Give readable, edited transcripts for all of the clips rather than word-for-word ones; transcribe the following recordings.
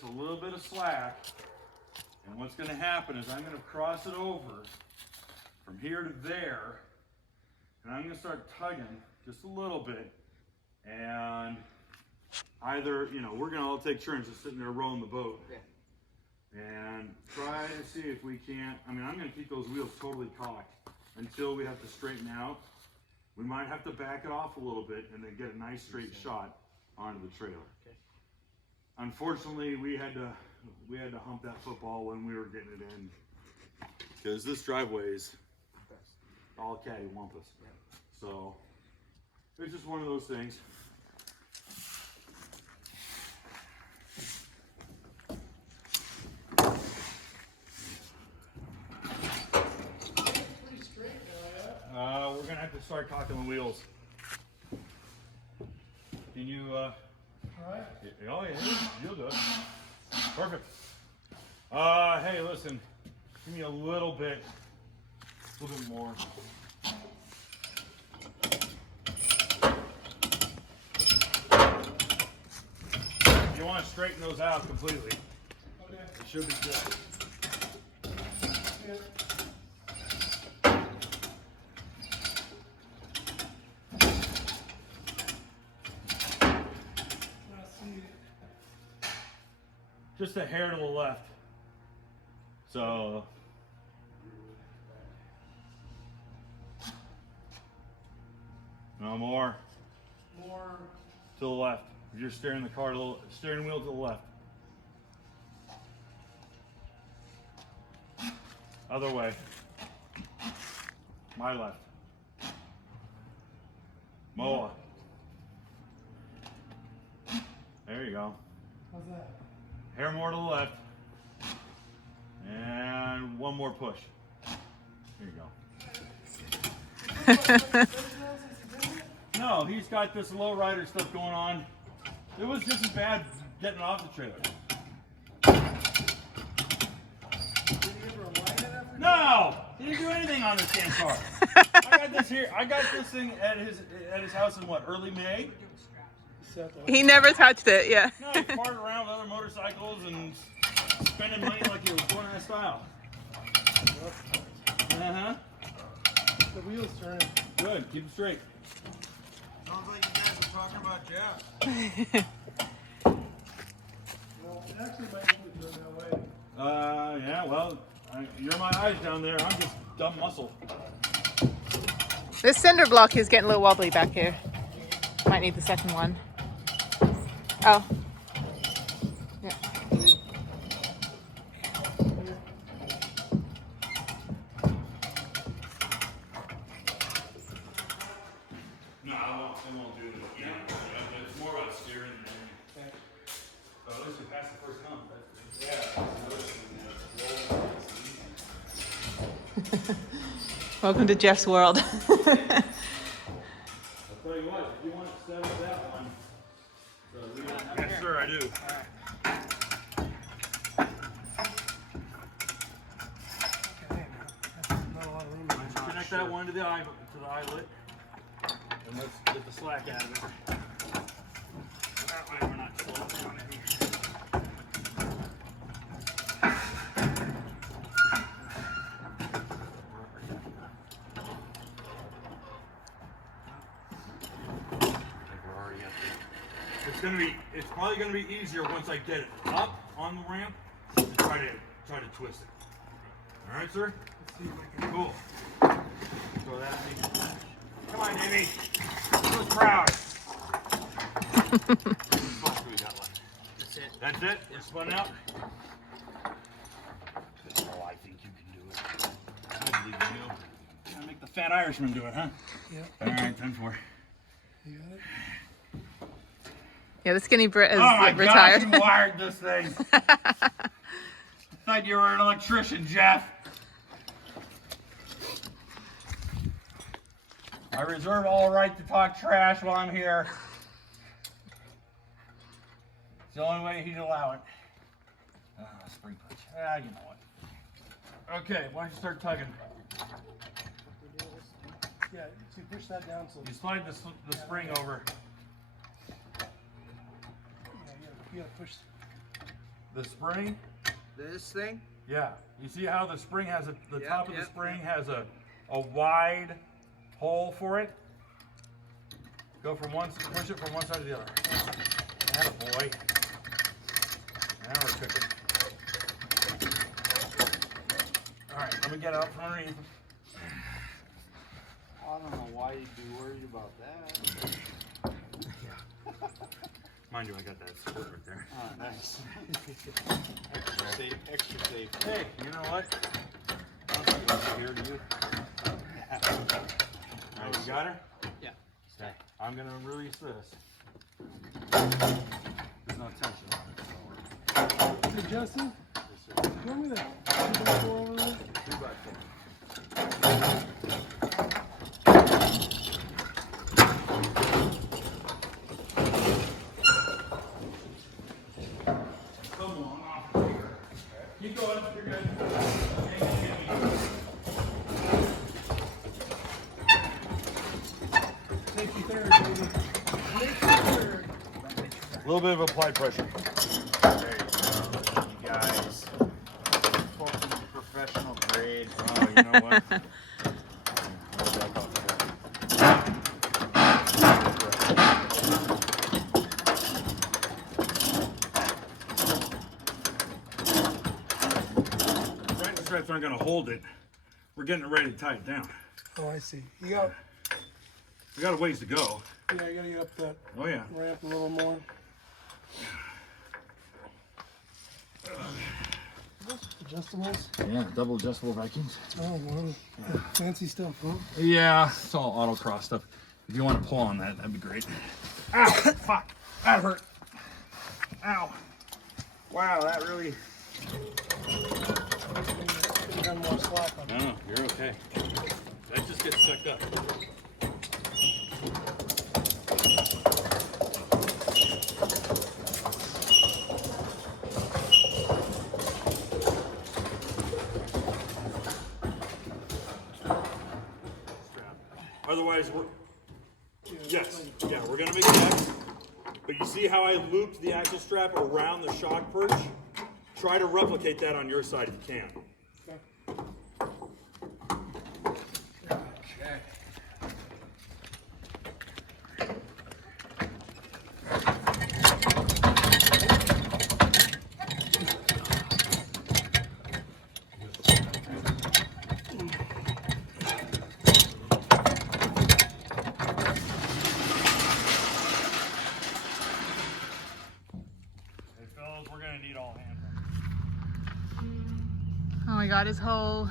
just a little bit of slack. And what's going to happen is I'm going to cross it over from here to there. And I'm going to start tugging just a little bit. And either, you know, we're going to all take turns just sitting there rowing the boat. Yeah. And try to see if we can't, I mean, I'm going to keep those wheels totally cocked until we have to straighten out. We might have to back it off a little bit and then get a nice straight shot onto the trailer. Okay. Unfortunately, we had to hump that football when we were getting it in, because this driveway is all cattywampus. Yeah. So it's just one of those things. We're gonna have to start cocking the wheels. Can you? Alright. Oh yeah, you'll do it. Perfect. Hey, listen. Give me a little bit more. You want to straighten those out completely. Okay. It should be good. Yeah. Just a hair to the left. So no more. More. To the left. You're steering the car steering wheel to the left. Other way. My left. Moa. There you go. How's that? Hair more to the left. And one more push. There you go. No, he's got this low rider stuff going on. It was just as bad getting off the trailer. Did you ever align it after? No! He didn't do anything on this damn car. I got this here. I got this thing at his house in what, early May? He never touched it, yeah. No, he farted around with other motorcycles and spending money like he was going out of style. Uh-huh. The wheel's turning. Good, keep it straight. Sounds like you guys are talking about Jeff. Well, it actually might need to turn that way. Yeah, well, you're my eyes down there. I'm just dumb muscle. This cinder block is getting a little wobbly back here. Might need the second one. Oh. Yeah. No, I won't do it again. It's more about steering than anything. So at least we passed the first hump. Yeah. Welcome to Jeff's world. I'll tell you what, if you want to set up that one. Yes, sir, I do. Okay, that's not a lot of room. Connect that one to the eyelet. And let's get the slack out of it. That way we're not slowing down in here. It's probably gonna be easier once I get it up on the ramp to try to twist it. All right, sir? Let's see if I can. Cool. Throw that at me. Come on, Amy. So proud. That's it. That's it? We're spun out? Oh, I think you can do it. I believe in you. Gotta make the fat Irishman do it, huh? Yep. All right, 10-4. You got it? Yeah, the skinny Brit is Oh my retired. gosh, you wired this thing. I thought you were an electrician, Jeff. I reserve all right to talk trash while I'm here. It's the only way he'd allow it. Spring punch. You know what. Okay, why don't you start tugging? Yeah, so push that down so. You slide the spring over. Yeah, you gotta push. the spring. This thing? Yeah. You see how the spring has the Yep, top of the yep, spring has a wide hole for it. Go from push it from one side to the other. Attaboy. Now we're cooking. All right, let me get out from underneath. I don't know why you'd be worried about that. Mind you, I got that split right there. Oh, nice. Extra safe, extra safe. Hey, you know what? I'll take this here to you. All right, you got her? Yeah. Okay. I'm gonna release this. There's no tension on it. So Hey, Justin, we're show me that 2x4 over there. 2x4. Come on, off here. Keep going, you're good. Safety third, baby. Safety third. A little bit of applied pressure. There you go. You guys. Fucking professional grade. Oh, you know what? Grinding straps aren't going to hold it. We're getting it ready to tie it down. Oh, I see. You got, We got a ways to go. yeah, you gotta get up that Oh yeah. ramp a little more. Adjustables? Yeah, double adjustable vacuums. Oh, wow. Fancy stuff, huh? Yeah, it's all autocross stuff. If you want to pull on that, that'd be great. Ow! Fuck! That hurt. Ow! Wow, that really. Could have done more slack on it. No, you're okay. That just gets sucked up. Otherwise, we're gonna make an X. But you see how I looped the axle strap around the shock perch? Try to replicate that on your side if you can. We're gonna need all hands on. Oh my god, his whole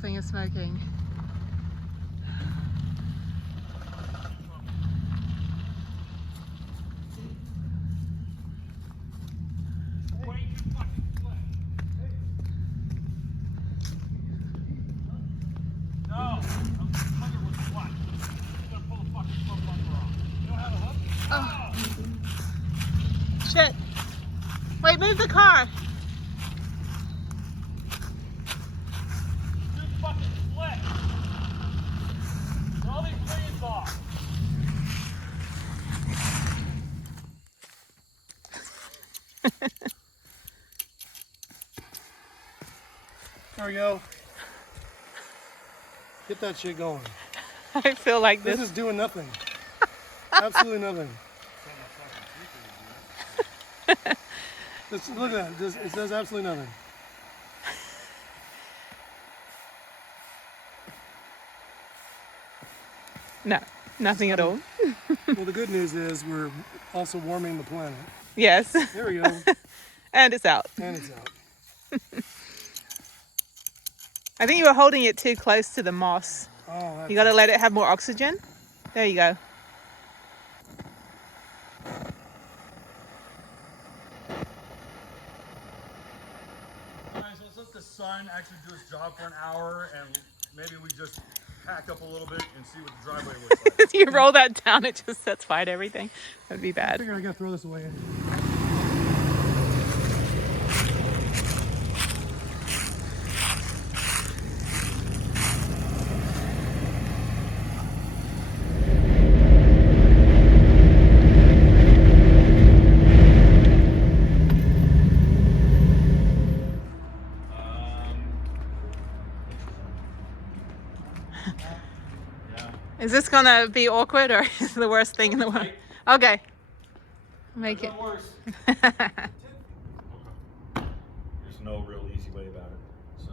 thing is smoking. No, I'm covered with flat. I'm gonna pull the fucking front bumper off. You don't have a hook? Oh. Shit. Wait, move the car. Too fucking slick. Get all these blades off. There we go. Get that shit going. I feel like This this. is doing nothing. Absolutely nothing. Look at that. It does absolutely nothing. No, nothing at all. Well, the good news is we're also warming the planet. Yes. There we go. And it's out. And it's out. I think you were holding it too close to the moss. Oh, that's You got to let it have more oxygen. There you go. Alright, so let's let the sun actually do its job for an hour and maybe we just pack up a little bit and see what the driveway looks like. If you roll that down, it just sets fire to everything. That would be I bad. figured I gotta throw this away. Yeah. Is this gonna be awkward or is it the worst thing in the world? Okay. Make it. That works. There's no real easy way about it. So,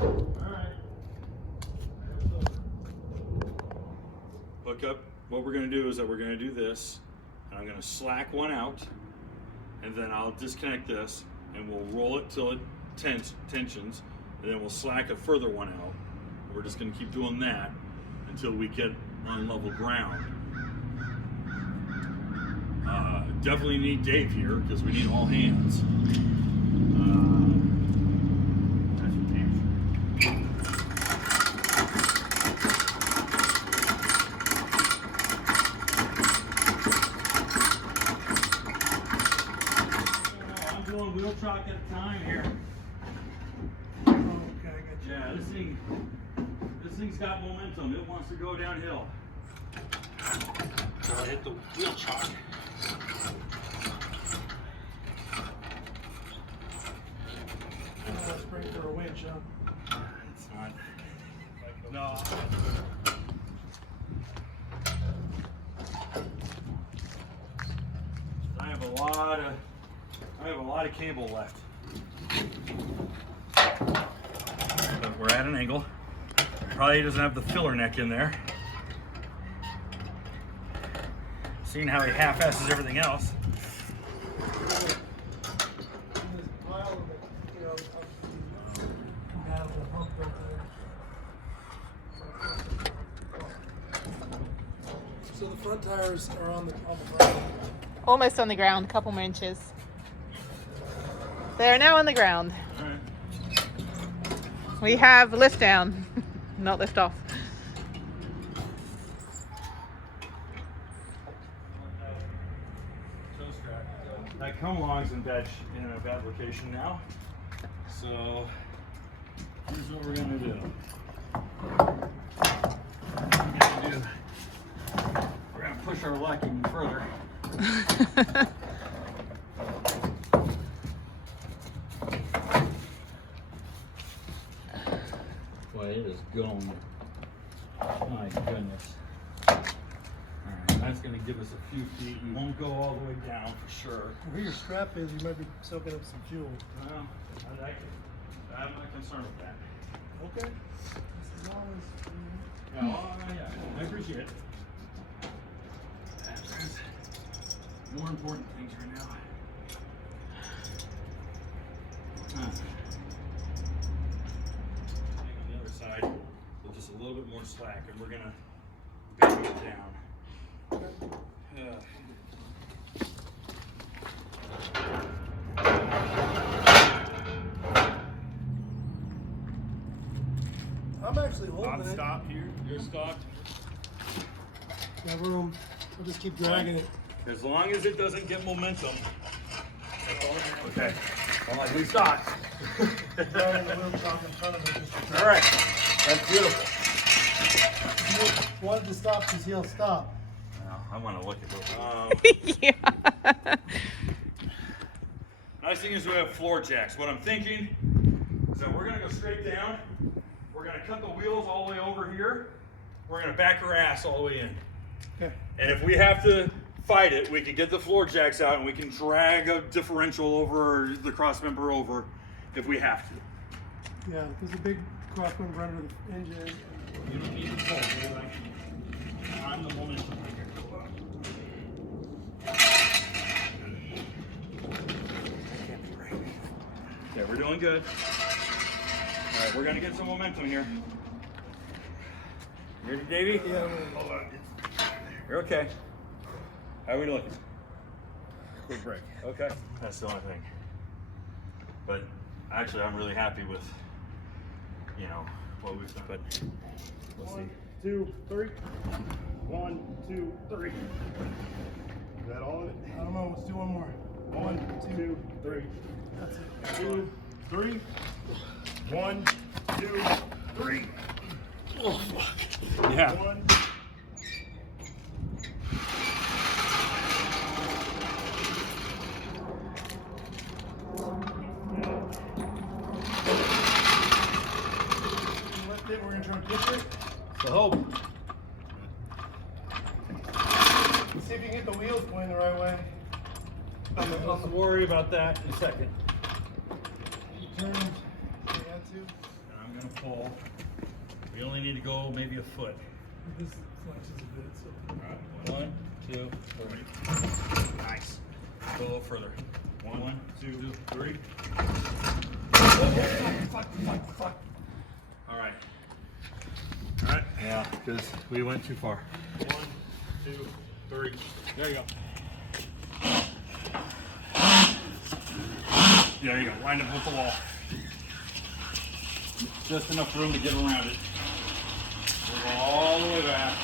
all right. Hook up. What we're going to do is that we're going to do this, and I'm going to slack one out, and then I'll disconnect this, and we'll roll it till it tensions, and then we'll slack a further one out. We're just going to keep doing that until we get on level ground. Definitely need Dave here because we need all hands. That's for damn sure. I'm doing wheel chalk at a time here. Okay, I got you. Yeah, this thing's got momentum. It wants to go downhill. So I hit the wheel chalk. Spring for a winch, huh? It's not. No. I have a lot of cable left. But we're at an angle. Probably doesn't have the filler neck in there. Seeing how he half-asses everything else. So the front tires are on the ground. Almost on the ground, a couple more inches. They are now on the ground. All right. We have lift down, not lift off. That come along's in a bad location now. So here's what we're gonna do. We're gonna push our luck even further. Boy, it is going. My goodness. Alright, that's going to give us a few feet. We won't go all the way down for sure. Where your strap is, you might be soaking up some fuel. Well, I'm not concerned with that. Okay. As long as Yeah, I appreciate it. There's more important things right now. On the other side, with just a little bit more slack, and we're gonna bang it down. I'm actually holding I'm it. stopped here. You're stopped. Got room. I'll just keep dragging it. As long as it doesn't get momentum. Okay. Well, we stopped. Dragging the wheel chalk in front of it. All right. That's beautiful. If you wanted to stop because he'll stop. Well, I want to look at those. Yeah. Nice thing is we have floor jacks. What I'm thinking is that we're going to go straight down. We're going to cut the wheels all the way over here. We're going to back our ass all the way in. Okay. And if we have to fight it, we can get the floor jacks out and we can drag a differential over, the cross member over, if we have to. Yeah, there's a big cross member under the engine. You don't need to pull, dude. I'm the momentum here. Okay, we're doing good. All right, we're gonna get some momentum here. You ready, Davey? Yeah, Hold on. You're okay. How are we looking? Quick break. Okay. That's the only thing. But actually, I'm really happy with, you know, what we've done. But we'll see. 1, 2, 3. 1, 2, 3. Is that all of it? I don't know. Let's do one more. 1, 2, 3. That's it. 2, 3. 1, 2, 3. Oh, fuck. Yeah. 1. Okay, we're gonna try and push it. So hope. See if you can get the wheels going the right way. Let's worry about that in a second. Turn. You got to. And I'm gonna pull. We only need to go maybe a foot. This flexes a bit, so. Alright, 1, 2, 3. Nice. Go a little further. 1, 2, 3. Fuck. Alright. Alright. Yeah, because we went too far. 1, 2, 3. There you go. There you go. Line up with the wall. Just enough room to get around it. We'll go all the way back.